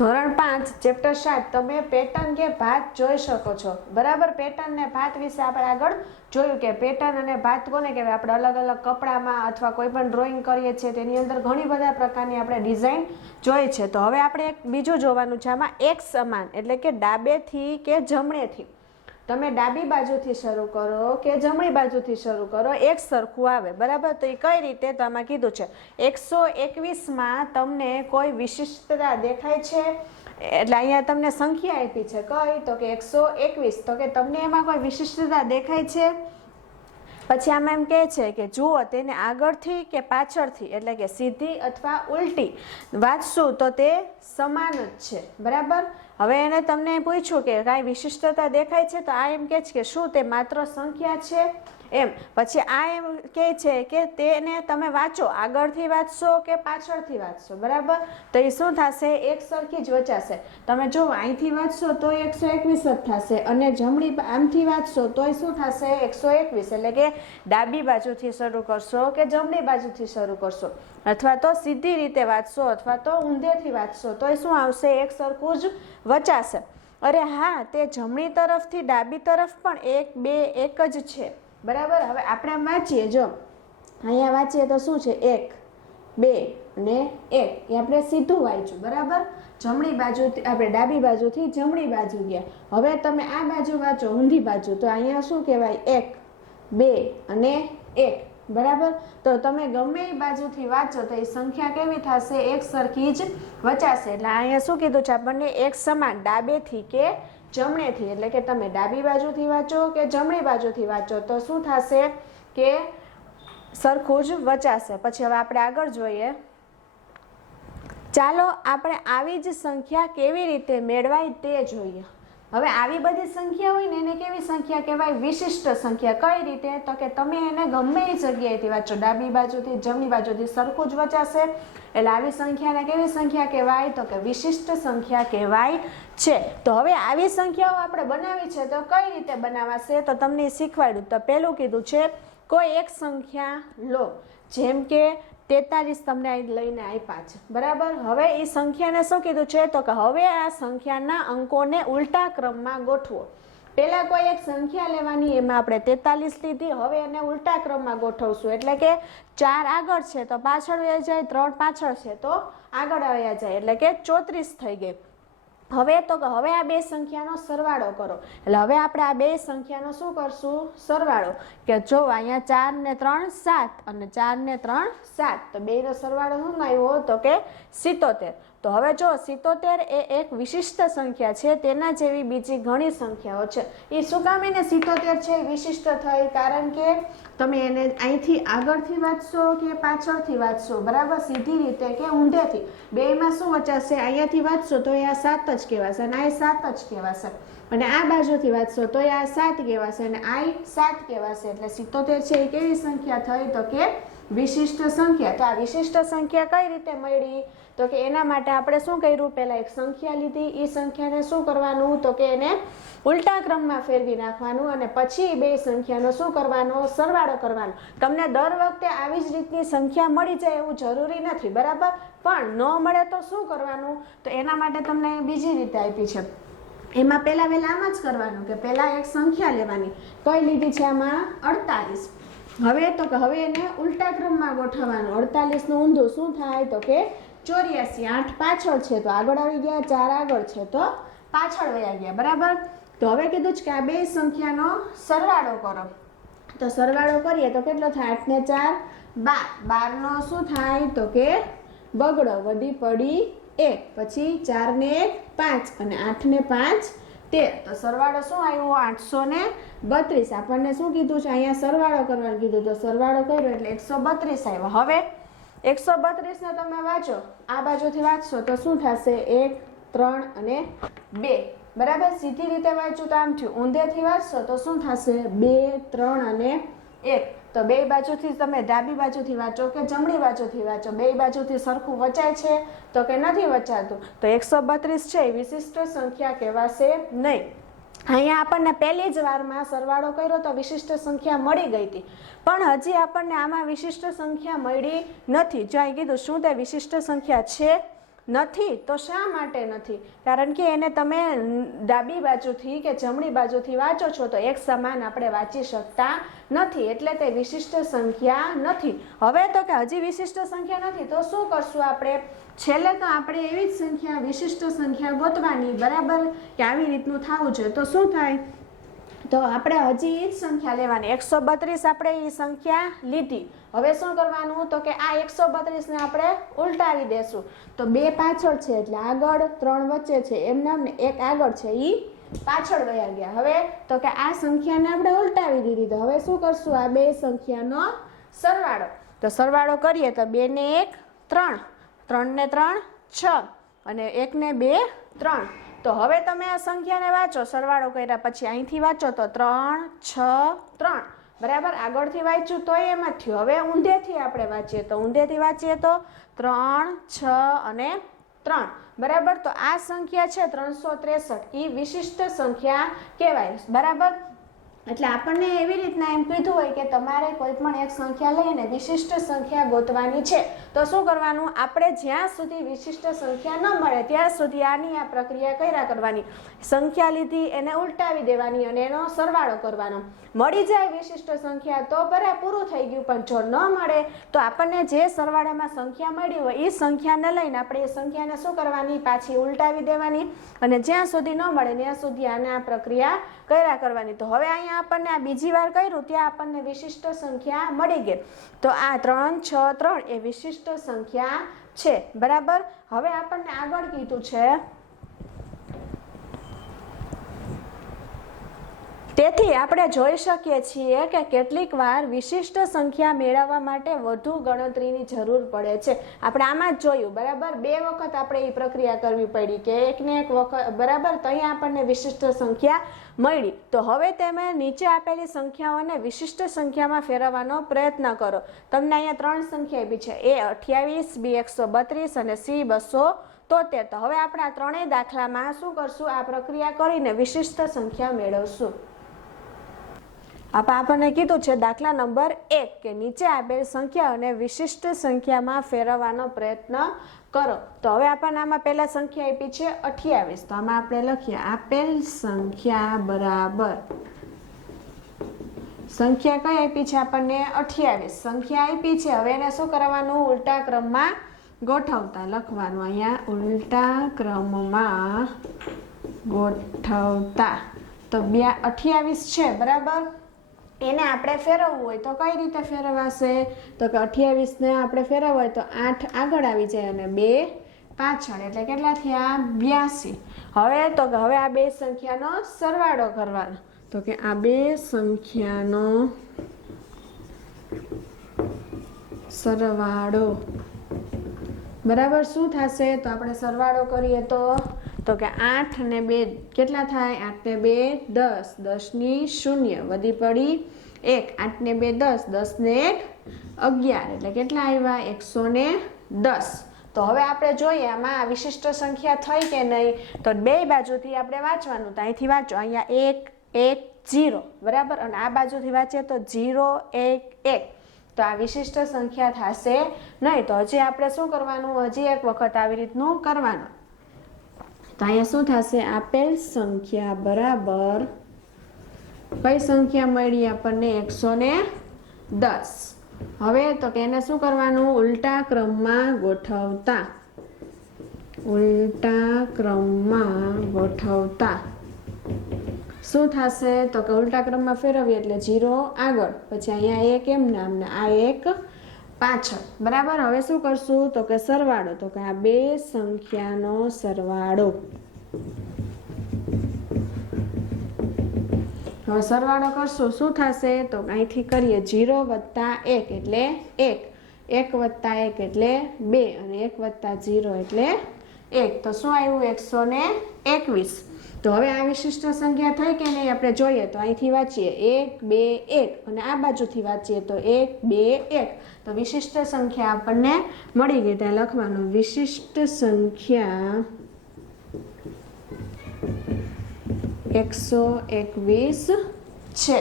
ધોરણ 5 ચેપ્ટર 7 તમે પેટર્ન કે ભાત જોઈ શકો છો બરાબર। પેટર્ન ને ભાત વિશે આપણે આગળ જોયું કે પેટર્ન અને ભાત કોને કહેવાય। આપણે અલગ અલગ કપડામાં અથવા કોઈ પણ ડ્રોઈંગ કરીએ છીએ તેની અંદર ઘણી બધા પ્રકારની આપણે ડિઝાઇન જોઈ છે। તો હવે આપણે એક બીજું જોવાનું છે, આમાં એક સમાન એટલે કે ડાબેથી કે જમણેથી તમે ડાબી બાજુથી શરૂ કરો કે જમણી બાજુથી શરૂ કરો એક સરખું આવે બરાબર। તો એ કઈ રીતે તો આમાં કીધું છે 121માં તમને કોઈ વિશિષ્ટતા દેખાય છે, એટલે અહીંયા તમને સંખ્યા આપી છે કઈ તો કે 121, તો કે તમને એમાં કોઈ વિશિષ્ટતા દેખાય છે। પછી આમાં એમ કહે છે કે જુઓ તેને આગળથી કે પાછળથી એટલે કે સીધી અથવા ઉલટી વાંચશું તો તે સમાન જ છે બરાબર। હવે એને તમને પૂછ્યું કે કાંઈ વિશિષ્ટતા દેખાય છે તો આ એમ કહે છે કે શું તે માત્ર સંખ્યા છે એમ। પછી આ એમ કહે છે કે તેને તમે વાંચો આગળથી વાંચશો કે પાછળથી વાંચશો બરાબર। તો એ શું થશે એક સરખી જ વચાશે। તમે જો અહીંથી વાંચશો તો 121 જ થશે અને જમણી આમથી વાંચશો તો શું થશે 121, એટલે કે ડાબી બાજુથી શરૂ કરશો કે જમણી બાજુથી શરૂ કરશો અથવા તો સીધી રીતે વાંચશો અથવા તો ઊંધેથી વાંચશો તો શું આવશે એક સરખું જ વચાશે। અરે હા, તે જમણી તરફથી ડાબી તરફ પણ 1 2 એક જ છે બરાબર। હવે આપણે આમ વાંચીએ, જો અહીંયા વાંચીએ તો શું છે 1 2 અને 1 એ આપણે સીધું વાંચ્યું બરાબર। જમણી બાજુથી આપણે ડાબી બાજુથી જમણી બાજુ ગયા। હવે તમે આ બાજુ વાંચો ઊંધી બાજુ તો અહીંયા શું કહેવાય 1 2 અને 1 બરાબર। તો તમે ગમે એ બાજુથી વાંચો તો એ સંખ્યા કેવી થશે એક સરખી જ વચાશે। એટલે અહીંયા શું કીધું છે આપણને એક સમાન ડાબેથી કે જમણેથી, એટલે કે તમે ડાબી બાજુથી વાંચો કે જમણી બાજુથી વાંચો તો શું થશે કે સરખું જ વચાશે। પછી હવે આપણે આગળ જોઈએ, ચાલો આપણે આવી જ સંખ્યા કેવી રીતે મેળવાય તે જોઈએ। હવે આવી બધી સંખ્યા હોય ને એને કેવી સંખ્યા કહેવાય વિશિષ્ટ સંખ્યા। કઈ રીતે તો કે તમે એને ગમે એ જગ્યાએથી વાંચો ડાબી બાજુથી જમણી બાજુથી સરખું જ વચાશે, એટલે આવી સંખ્યાને કેવી સંખ્યા કહેવાય તો કે વિશિષ્ટ સંખ્યા કહેવાય છે। તો હવે આવી સંખ્યાઓ આપણે બનાવી છે તો કઈ રીતે બનાવાશે તો તમને શીખવાડ્યું। તો પહેલું કીધું છે કોઈ એક સંખ્યા લો, જેમ કે 43 તમને લઈને આપ્યા છે બરાબર। હવે એ સંખ્યાને શું કીધું છે તો કે હવે આ સંખ્યાના અંકોને ઉલટા ક્રમમાં ગોઠવો। પહેલા કોઈ એક સંખ્યા લેવાની, એમાં આપણે 43 લીધી, હવે એને ઉલટા ક્રમમાં ગોઠવશું, એટલે કે 4 આગળ છે તો પાછળ વયા જાય, 3 પાછળ છે તો આગળ વયા જાય, એટલે કે 34 થઈ ગઈ। હવે તો હવે આ બે સંખ્યાનો સરવાળો કરો, એટલે હવે આપણે આ બે સંખ્યાનો શું કરશું સરવાળો, કે જો અહીંયા 4 ને 3 7 અને 4 ને 3 7, તો બેનો સરવાળો શું આવ્યો તો કે 77। તો હવે જો 77 એ એક વિશિષ્ટ સંખ્યા છે, તેના જેવી બીજી ઘણી સંખ્યાઓ છે। એ શું કામ એને 77 છે વિશિષ્ટ થઈ, કારણ કે તમે એને અહીંથી આગળથી વાંચશો કે પાછળથી વાંચશો બરાબર, સીધી રીતે કે ઊંધેથી, બેમાં શું વચાશે, અહીંયાથી વાંચશો તો એ આ 7 જ કહેવાશે અને આ 7 જ કહેવાશે, અને આ બાજુથી વાંચશો તો આ 7 કહેવાશે અને આ 7 કહેવાશે, એટલે 77 છે એ કેવી સંખ્યા થઈ તો કે વિશિષ્ટ સંખ્યા। તો આ વિશિષ્ટ સંખ્યા કઈ રીતે મળી તો કે એના માટે આપણે શું કર્યું, પહેલા એક સંખ્યા લીધી, એ સંખ્યાને શું કરવાનું તો કે એને ઉલટા ક્રમમાં ફેરવી નાખવાનું અને પછી બે સંખ્યાનો શું કરવાનો સરવાળો કરવાનો। તમને દર વખતે આવી જ રીતની સંખ્યા મળી જાય એવું જરૂરી નથી બરાબર, પણ ન મળે તો શું કરવાનું તો એના માટે તમને બીજી રીતે આપી છે। એમાં પહેલા આમ જ કરવાનું કે પહેલા એક સંખ્યા લેવાની, કઈ લીધી છે આમાં 48। હવે તો કે હવે એને ઉલટા ક્રમમાં ગોઠવવાનું, 48 નું ઊંધું શું થાય તો કે 84, 8 પાછળ છે તો આગળ આવી ગયા, 4 આગળ છે તો પાછળ વયા ગયા બરાબર। તો હવે કીધું છે કે આ બે સંખ્યાનો સરવાળો કરો, તો સરવાળો કરીએ તો કેટલો થાય 8 ને 4 12, 12 નો શું થાય તો કે બગડો, વધી પડી 1, પછી 4 ને 1 5 અને 8 ને 5 13, તો સરવાળો શું આવ્યો 832। આપણને શું કીધું છે અહીંયા સરવાળો કરવાનું કીધું, તો સરવાળો કર્યો એટલે 132 આવ્યો। હવે 132 ને તમે વાંચો, આ બાજુથી વાંચશો તો શું થશે 1 3 અને 2 બરાબર, સીધી રીતે વાંચું તો આમ થયું, ઊંધેથી વાંચશો તો શું થશે 2 3 અને 1। તો બે બાજુથી તમે ડાબી બાજુથી વાંચો કે જમણી બાજુથી વાંચો, બે બાજુથી સરખું વચાય છે તો કે નથી વચાતું, તો 132 છે એ વિશિષ્ટ સંખ્યા કહેવાશે નહીં। અહીંયા આપણને પહેલી જ વારમાં સરવાળો કર્યો તો વિશિષ્ટ સંખ્યા મળી ગઈ હતી, પણ હજી આપણને આમાં વિશિષ્ટ સંખ્યા મળી નથી। જો અહીં કીધું શું તે વિશિષ્ટ સંખ્યા છે નથી. તો શા માટે નથી? કારણ કે એને તમે ડાબી બાજુથી કે જમણી બાજુથી વાંચો છો તો એક સમાન આપણે વાંચી શકતા નથી, એટલે તે વિશિષ્ટ સંખ્યા નથી. હવે તો કે હજી વિશિષ્ટ સંખ્યા નથી તો શું કરશું આપણે? છેલ્લે તો આપણે એવી જ સંખ્યા વિશિષ્ટ સંખ્યા ગોતવાની, બરાબર, કે આવી રીતનું થવું જોઈએ. તો શું થાય? તો આપણે હજી એ જ સંખ્યા લેવાની. 132 આપણે એ સંખ્યા લીધી. હવે શું કરવાનું? તો કે આ 132 ને આપણે ઉલટાવી દેશું. તો 2 પાછળ છે એટલે આગળ, 3 વચ્ચે છે એમના ને 1 આગળ છે એ પાછળ વયા ગયા. હવે તો કે આ સંખ્યાને આપણે ઉલટાવી દીધી. તો હવે શું કરશું? આ બે સંખ્યાનો સરવાળો. તો સરવાળો કરીએ તો 2 ને 1 3, 3 ને 3 6 અને 1 ને 2 3. તો હવે તમે આ સંખ્યાને વાંચો, સરવાળો કર્યા પછી અહીંથી વાંચો તો 3 6 3, બરાબર. આગળથી વાંચ્યું તો એમ જ થયું. હવે ઊંધેથી આપણે વાંચીએ તો તો 3 6 અને 3, બરાબર. તો આ સંખ્યા છે 363 એ વિશિષ્ટ સંખ્યા કહેવાય, બરાબર. એટલે આપણને એવી રીતના એમ કીધું હોય કે તમારે કોઈ પણ એક સંખ્યા લઈને વિશિષ્ટ સંખ્યા ગોતવાની છે. તો શું કરવાનું? આપણે જ્યાં સુધી વિશિષ્ટ સંખ્યા ન મળે ત્યાં સુધી આની આ પ્રક્રિયા કર્યા કરવાની. સંખ્યા લીધી એને ઉલટાવી દેવાની અને એનો સરવાળો કરવાનો. મળી જાય વિશિષ્ટ સંખ્યા તો બરાબર, પૂરું થઈ ગયું. પણ જો ન મળે તો આપણને જે સરવાળામાં સંખ્યા મળી હોય એ સંખ્યાને લઈને આપણે એ સંખ્યાને શું કરવાની? પાછી ઉલટાવી દેવાની અને જ્યાં સુધી ન મળે ત્યાં સુધી આને આ પ્રક્રિયા કર્યા કરવાની. તો હવે અહીંયા આપણને આ બીજી વાર કર્યું ત્યાં આપણને વિશિષ્ટ સંખ્યા મળી ગઈ. તો આ 3 6 3 એ વિશિષ્ટ સંખ્યા છે, બરાબર. હવે આપણને આગળ કીધું છે તેથી આપણે જોઈ શકીએ છીએ કે કેટલીક વાર વિશિષ્ટ સંખ્યા મેળવવા માટે વધુ ગણતરીની જરૂર પડે છે. આપણે આમાં જ જોયું, બરાબર. 2 વખત આપણે એ પ્રક્રિયા કરવી પડી કે એકને એક વખત, બરાબર. તો અહીંયા આપણને વિશિષ્ટ સંખ્યા મળી. તો હવે તમે નીચે આપેલી સંખ્યાઓને વિશિષ્ટ સંખ્યામાં ફેરવવાનો પ્રયત્ન કરો. તમને અહીંયા 3 સંખ્યા આપી છે, A 28, B 132 અને C 273. તો હવે આપણે આ ત્રણેય દાખલામાં શું કરશું? આ પ્રક્રિયા કરીને વિશિષ્ટ સંખ્યા મેળવશું. આપણને કીધું છે દાખલા નંબર 1 કે નીચે આપેલ સંખ્યાઓને વિશિષ્ટ સંખ્યામાં ફેરવવાનો પ્રયત્ન કરો. તો હવે આપણને આમાં પહેલા સંખ્યા આપી છે 28. તો આમાં આપણે લખીએ આપેલ સંખ્યા બરાબર સંખ્યા કઈ આપી છે? આપણને 28 સંખ્યા આપી છે. હવે એને શું કરવાનું? ઉલટા ક્રમમાં ગોઠવતા લખવાનું. અહીંયા ઉલટા ક્રમમાં ગોઠવતા. તો 28 છે, બરાબર. એને આપણે ફેરવવું હોય તો કઈ રીતે ફેરવાશે? તો કે 28 ને આપણે ફેરવવું હોય તો 8 આગળ આવી જાય અને 2 પાછળ, એટલે કેટલા થયા? 82. હવે આ બે સંખ્યાનો સરવાળો કરવાનો. તો કે આ બે સંખ્યાનો સરવાળો, બરાબર. શું થશે? તો આપણે સરવાળો કરીએ તો કે 8 ને 2 કેટલા થાય? 8 ને 2 10, 10 ની 0 વધી પડી 1, 8 ને 2 10, 10 ને 1 11, એટલે કેટલા આવ્યા? 110. તો હવે આપણે જોઈએ આમાં વિશિષ્ટ સંખ્યા થઈ કે નહીં. તો બે બાજુથી આપણે વાંચવાનું. તો અહીંથી વાંચો, અહીંયા 1 1 0, બરાબર. અને આ બાજુથી વાંચીએ તો 0 1 1. તો આ વિશિષ્ટ સંખ્યા થશે નહીં. તો હજી આપણે શું કરવાનું? હજી એક વખત આવી રીતનું કરવાનું. તો અહીંયા શું થશે? આપેલ સંખ્યા બરાબર કઈ સંખ્યા મળી આપણને? 110. હવે તો કે એને શું કરવાનું? ઉલટા ક્રમમાં ગોઠવતા. ઉલટા ક્રમમાં ગોઠવતા શું થશે? તો કે ઉલટા ક્રમમાં ફેરવીએ એટલે 0 આગળ, પછી અહીંયા 1 એમ નામ ને આ 1 પાછળ, બરાબર. હવે શું કરશું? તો કે સરવાળો. તો કે આ બે સંખ્યાનો સરવાળો. હવે સરવાળો કરશું, શું થશે? તો અહીંથી કરીએ 0 વત્તા 1 એટલે 1, 1 વત્તા 1 એટલે 2 અને 1 વત્તા 0 એટલે 1. તો શું આવ્યું? 121. તો હવે આ વિશિષ્ટ સંખ્યા થઈ કે નહીં આપણે જોઈએ. તો અહીંથી વાંચીએ 1 2 1 અને આ બાજુથી વાંચીએ તો 1 2 1. તો વિશિષ્ટ સંખ્યા આપણને મળી ગઈ. ત્યાં લખવાનું વિશિષ્ટ સંખ્યા 121 છે.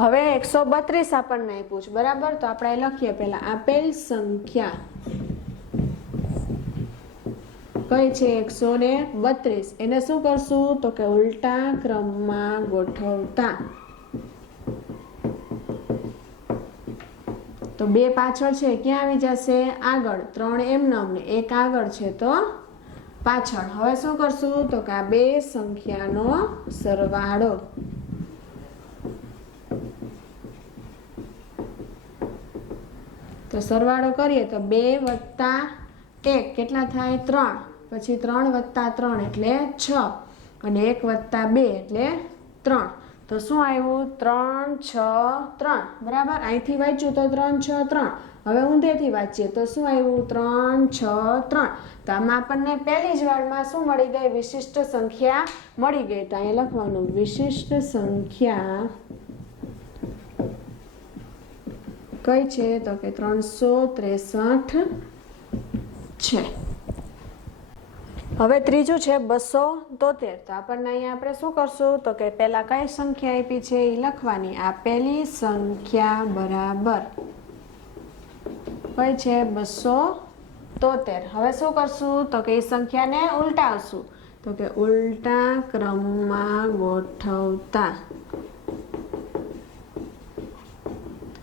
હવે 132 આપણને આપ્યું છે, બરાબર. તો આપણે લખીએ પહેલા આપેલ સંખ્યા કઈ છે 132. એને શું કરશું તો કે ઉલટા ક્રમમાં ગોઠવતા. તો 2 પાછળ છે ક્યાં આવી જશે આગળ, 3 એમનેમ ને 1 આગળ છે તો પાછળ. હવે શું કરશું તો કે આ 2 સંખ્યાનો સરવાળો. તો સરવાળો કરીએ તો 2 + 1 કેટલા થાય 3, પછી 3 + 3 એટલે 6 અને 1 + 2 એટલે 3. તો શું આવ્યું 3 6 3. બરાબર, અહીંથી વાંચ્યું તો 3 6 3. હવે ઊંધેથી વાંચીએ તો શું આવ્યું 3 6 3. તો આમાં આપણને પહેલી જ વારમાં શું મળી ગઈ વિશિષ્ટ સંખ્યા મળી ગઈ. તો અહીંયા લખવાનું વિશિષ્ટ સંખ્યા કઈ છે તો કે 363 છે. હવે ત્રીજું છે 273. તો આપણને અહીંયા આપણે શું કરશું તો કે પહેલા કઈ સંખ્યા આપી છે એ લખવાની. આપેલી સંખ્યા બરાબર કઈ છે 273. હવે શું કરશું તો કે એ સંખ્યાને ઉલટાવશું. તો કે ઉલટા ક્રમમાં ગોઠવતા.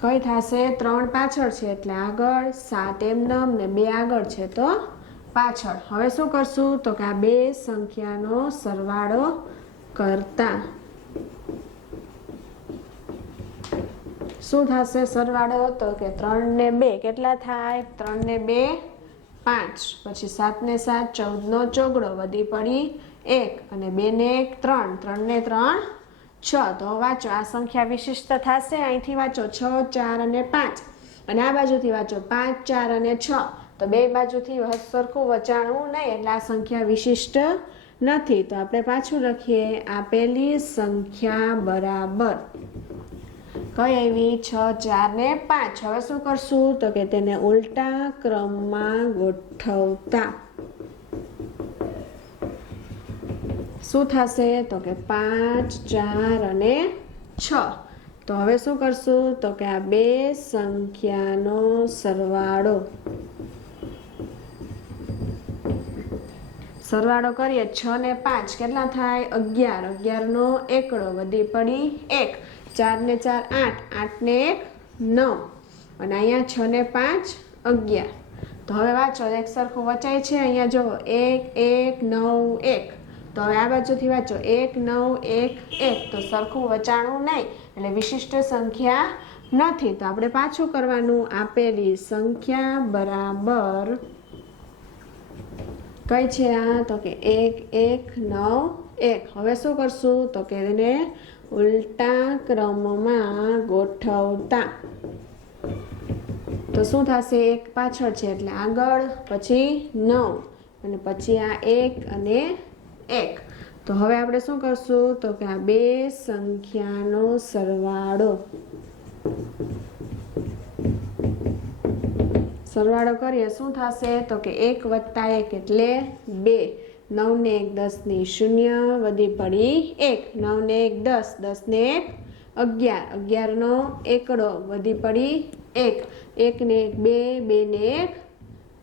કઈ થશે 3 પાછળ છે એટલે આગળ, 7 એમનેમ ને 2 આગળ છે તો પાછળ. હવે શું કરશું તો કે આ 2 સંખ્યાનો સરવાળો કરતા. શું થશે સરવાળો તો કે 3 ને 2 કેટલા થાય 3 ને 2 5, પછી 7 ને 7 14 નો ચોગડો, વધી પડી 1 અને 2 ને 1 3, 3 ને 3 6. તો વાંચો આ સંખ્યા વિશિષ્ટ થશે. અહીંથી વાંચો 6 4 અને 5 અને આ બાજુથી વાંચો 5 4 અને 6. તો બે બાજુથી સરખું વચાણવું નહીં એટલે આ સંખ્યા વિશિષ્ટ નથી. તો આપણે પાછું લખીએ આપેલી સંખ્યા બરાબર કઈ આવી 6 4 ને 5. હવે શું કરશું તો કે તેને ઉલટા ક્રમમાં ગોઠવતા. શું થશે તો કે 5 4 અને 6. તો હવે શું કરશું તો કે આ 2 સંખ્યાનો સરવાળો. સરવાળો કરીએ 6 ને 5 કેટલા થાય 11, 11 નો એકડો, વધી પડી 1, 4 ને 4 8, 8 ને 1 9 અને અહીંયા 6 ને 5 11. તો હવે વાંચો એક સરખું વચાય છે. અહીંયા જો 1 1 9 1. તો હવે આ બાજુથી વાંચો 1 9 1 1. તો સરખું વચાણું નહીં એટલે વિશિષ્ટ સંખ્યા નથી. તો આપણે પાછું કરવાનું આપેલી સંખ્યા બરાબર કઈ છે આ તો કે 1 1 9 1. હવે શું કરશું તો કે એને ઉલટા ક્રમમાં ગોઠવતા. તો શું થશે 1 પાછળ છે એટલે આગળ, પછી 9 અને પછી આ 1 અને 1. તો હવે આપણે શું કરશું તો કે આ 2 સંખ્યાનો સરવાળો. સરવાળો કરીએ શું થશે તો કે 1 + 1 એટલે 2, 9 ને 1 10 ની 0, વધી પડી 1, 9 ને 1 10, 10 ને 1 11, 11 નો એકડો, વધી પડી 1, 1 ને 1 2, 2 ને 1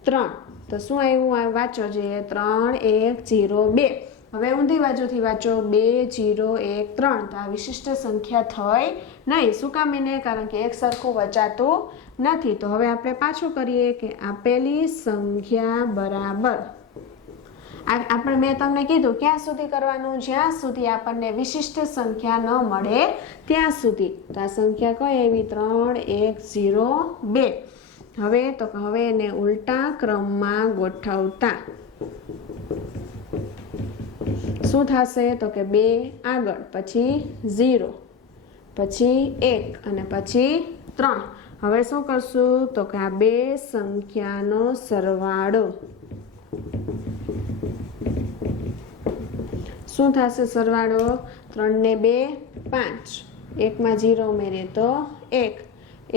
3. તો શું આવ્યું આ વાંચો જોઈએ 3 1 0 2. હવે ઊંધી બાજુથી વાંચો 2 0 1 3. તો આ વિશિષ્ટ સંખ્યા થઈ નહીં. શું કામ એને કારણ કે એક સરખું વચાતું નથી. તો હવે આપણે પાછું કરીએ કે આપેલી સંખ્યા બરાબર આપણે મેં તમને કીધું ક્યાં સુધી કરવાનું જ્યાં સુધી આપણને વિશિષ્ટ સંખ્યા ન મળે ત્યાં સુધી. તો આ સંખ્યા કઈ આવી 3 1 0 2. હવે એને ઉલટા ક્રમમાં ગોઠવતા. શું થશે તો કે 2 આગળ, પછી 0, પછી 1 અને પછી 3. હવે શું કરશું તો કે આ 2 સંખ્યાનો સરવાળો. શું થશે સરવાળો 3 ને 2 5, 1 માં 0 ઉમેરીએ તો 1,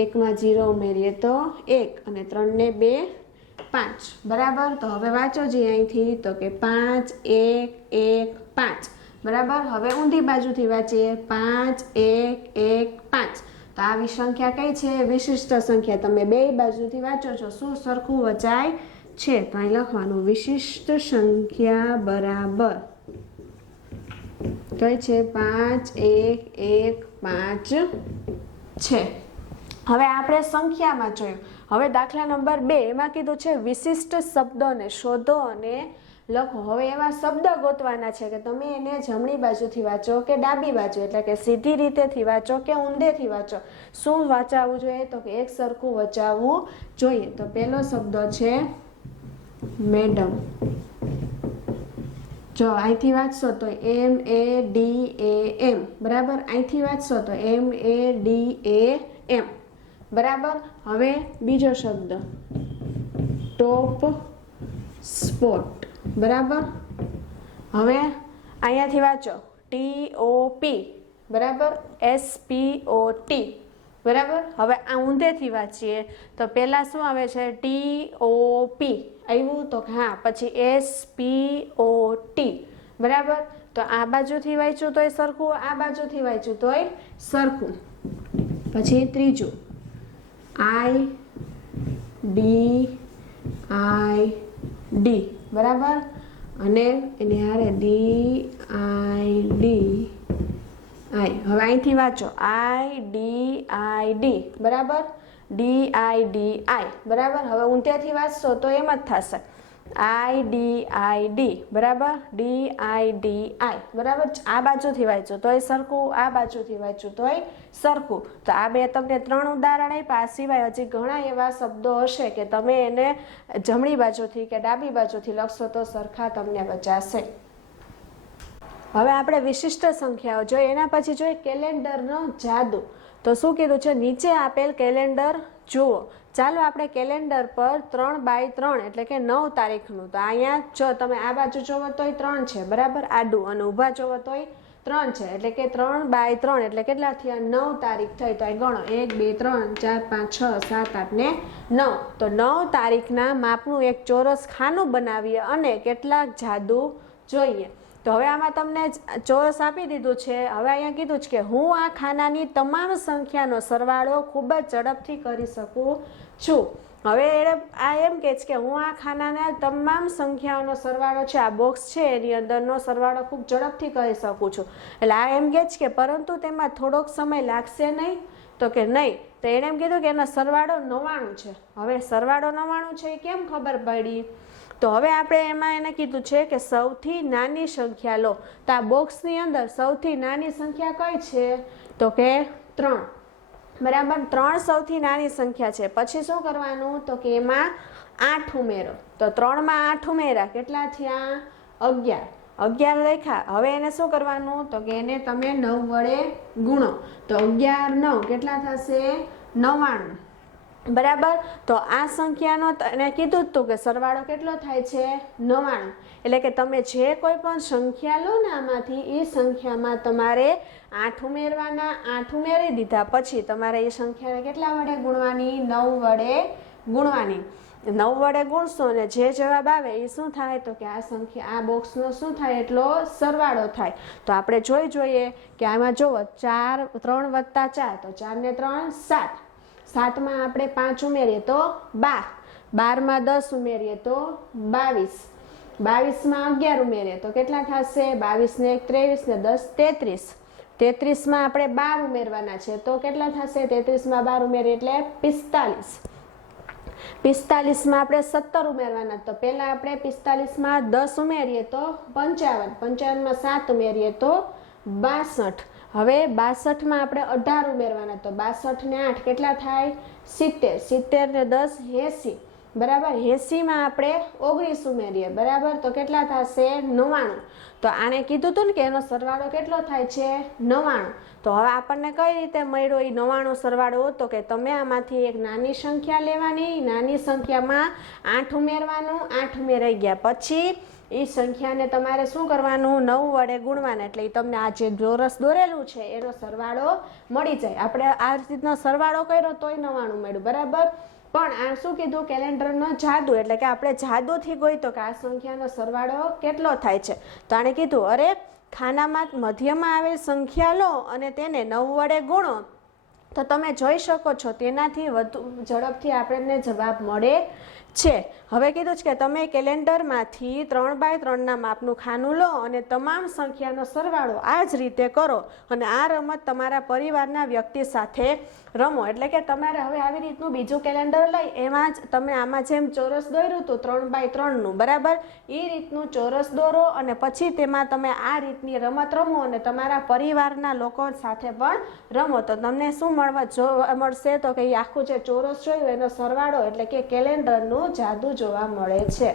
1 માં 0 ઉમેરીએ તો 1 અને 3 ને 2 5. બરાબર. તો હવે વાંચો જે અહીંથી તો કે 5 1 1 5. બરાબર. હવે ઊંધી બાજુથી વાંચીએ 5 1 1 5. તો આવી સંખ્યા કઈ છે વિશિષ્ટ સંખ્યા. તમે બે બાજુથી વાંચો છો શું સરખું વચાય છે તો અહીં લખવાનું વિશિષ્ટ સંખ્યા બરાબર કઈ છે 5 1 1 5 છે। હવે આપણે સંખ્યામાં જોયું। હવે દાખલા નંબર 2 એમાં કીધું છે વિશિષ્ટ શબ્દોને શોધો અને લખો। હવે એવા શબ્દ ગોતવાના છે કે તમે એને જમણી બાજુથી વાંચો કે ડાબી બાજુ, એટલે કે સીધી રીતેથી વાંચો કે ઊંધેથી વાંચો। શું વાંચવું જોઈએ તો કે એક સરખું વચાવવું જોઈએ। તો પહેલો શબ્દ છે મેડમ। જો અહીંથી વાંચશો તો MADAM બરાબર, અહીંથી વાંચશો તો MADAM બરાબર। હવે બીજો શબ્દ ટોપ સ્પોટ બરાબર। હવે અહીંયાથી વાંચો TOP બરાબર, SPOT બરાબર। હવે આ ઊંધેથી વાંચીએ તો પહેલા શું આવે છે TOP આવ્યું તો હા, પછી SPOT બરાબર। તો આ બાજુથી વાંચ્યું તોય સરખું, આ બાજુથી વાંચ્યું તોય સરખું। પછી ત્રીજું IDID બરાબર, અને એને હારે DIDI। હવે અહીંથી વાંચો IDID બરાબર, DIDI બરાબર। હવે ઊંધેથી વાંચશો તો એમ જ થશે IDID બરાબર, DIDI બરાબર। આ બાજુથી વાંચ્યું તોય સરખું, આ બાજુથી વાંચ્યું તોય સરખું। તો આ બે તમને 3 ઉદાહરણ આપ્યા। આ સિવાય હજી ઘણા એવા શબ્દો હશે કે તમે એને જમણી બાજુથી કે ડાબી બાજુથી લખશો તો સરખા તમને બચાશે। હવે આપણે વિશિષ્ટ સંખ્યાઓ જોઈએ, એના પછી જોઈએ કેલેન્ડરનો જાદુ। તો શું કીધું છે નીચે આપેલ કેલેન્ડર જુઓ। ચાલો આપણે કેલેન્ડર પર 3/3 એટલે કે 9 તારીખનું, તો અહીંયા જો તમે આ બાજુ જોવો તોય 3 છે બરાબર આડું, અને ઊભા જોવો તોય 3 છે, એટલે કે 3/3 એટલે કેટલા થયા 9 તારીખ થઈ। તો અહીં ગણો 1 2 3 4 5 6 7 8 ને 9। તો 9 તારીખના માપનું એક ચોરસ ખાનું બનાવીએ અને કેટલાક જાદુ જોઈએ। તો હવે આમાં તમને ચોરસ આપી દીધું છે। હવે અહીંયા કીધું છે કે હું આ ખાનાની તમામ સંખ્યાનો સરવાળો ખૂબ જ ઝડપથી કરી શકું છું। હવે આ એમ કહે છે કે હું આ ખાનાના તમામ સંખ્યાઓનો સરવાળો છે, આ બોક્સ છે એની અંદરનો સરવાળો ખૂબ ઝડપથી કરી શકું છું। એટલે આ એમ કહે છે કે પરંતુ તેમાં થોડોક સમય લાગશે નહીં, તો કે નહીં। તો એણે એમ કીધું કે એનો સરવાળો 99 છે। હવે સરવાળો 99 છે એ કેમ ખબર પડી? તો હવે આપણે એમાં એને કીધું છે કે સૌથી નાની સંખ્યા લો। તો આ બોક્સની અંદર સૌથી નાની સંખ્યા કઈ છે તો કે 3 બરાબર, 3 સૌથી નાની સંખ્યા છે। પછી શું કરવાનું તો કે એમાં 8 ઉમેરો। તો 3 માં 8 ઉમેર્યા કેટલા થયા 11 લખ્યા। હવે એને શું કરવાનું તો કે એને તમે 9 વડે ગુણો। તો 11 9 કેટલા થશે 99 બરાબર। તો આ સંખ્યાનો એને કીધું હતું કે સરવાળો કેટલો થાય છે 99। એટલે કે તમે જે કોઈ પણ સંખ્યા લો ને આમાંથી એ સંખ્યામાં તમારે 8 ઉમેરવાના। 8 ઉમેરી દીધા પછી તમારે એ સંખ્યાને કેટલા વડે ગુણવાની 9 વડે ગુણવાની। 9 વડે ગુણશો ને જે જવાબ આવે એ શું થાય તો કે આ સંખ્યા આ બોક્સનો શું થાય એટલો સરવાળો થાય। તો આપણે જોઈએ કે આમાં જુઓ 4 3 + 4 તો 4 ને 3 7, 7 માં આપણે 5 ઉમેરીએ તો 12, 12 માં 10 ઉમેરીએ તો 22, 22 માં 11 ઉમેરીએ તો કેટલા થશે 22 ને 1 23 ને 10 33, 33 માં આપણે 12 ઉમેરવાના છે તો કેટલા થશે 33 માં 12 ઉમેરીએ એટલે 45, 45 માં આપણે 17 ઉમેરવાના। તો પહેલા આપણે 45 માં 10 ઉમેરીએ તો 55, 55 માં 7 ઉમેરીએ તો 62। હવે 62 માં આપણે 18 ઉમેરવાના। તો 62 ને 8 કેટલા થાય 70, 70 ને 10 80 બરાબર। 80 માં આપણે 19 ઉમેરીએ બરાબર તો કેટલા થશે 99। તો આને કીધું હતું ને કે એનો સરવાળો કેટલો થાય છે 99। તો હવે આપણને કઈ રીતે મળ્યો એ 99 સરવાળો? તો કે તમે આમાંથી એક નાની સંખ્યા લેવાની, નાની સંખ્યામાં 8 ઉમેરવાનું, 8 ઉમેરાઈ ગયા પછી એ સંખ્યાને તમારે શું કરવાનું 9 વડે ગુણવાના। એટલે તમને આ જે ચોરસ દોરેલું છે એનો સરવાળો મળી જાય। આપણે આ રીતનો સરવાળો કર્યો તોય 99 મળ્યું બરાબર। પણ આ શું કીધું કેલેન્ડરનો જાદુ, એટલે કે આપણે જાદુથી ગોઈતો કે આ સંખ્યાનો સરવાળો કેટલો થાય છે। તો આણે કીધું અરે ખાનામાં મધ્યમાં આવેલ સંખ્યા લો અને તેને 9 વડે ગુણો તો તમે જોઈ શકો છો તેનાથી વધુ ઝડપથી આપણને જવાબ મળે છે. હવે કીધું છે કે તમે કેલેન્ડરમાંથી 3x3 માપનું ખાનું લો અને તમામ સંખ્યાનો સરવાળો આ જ રીતે કરો અને આ રમત તમારા પરિવારના વ્યક્તિ સાથે રમો. એટલે કે તમારે હવે આવી રીતનું બીજું કેલેન્ડર લઈ એમાં જ તમે આમાં જેમ ચોરસ દોર્યું હતું 3x3 બરાબર, એ રીતનું ચોરસ દોરો અને પછી તેમાં તમે આ રીતની રમત રમો અને તમારા પરિવારના લોકો સાથે પણ રમો. તો તમને શું જોવા મળશે? તો કે આખું જે ચોરસ જોયું એનો સરવાળો એટલે કે કેલેન્ડરનું જાદુ જોવા મળે છે.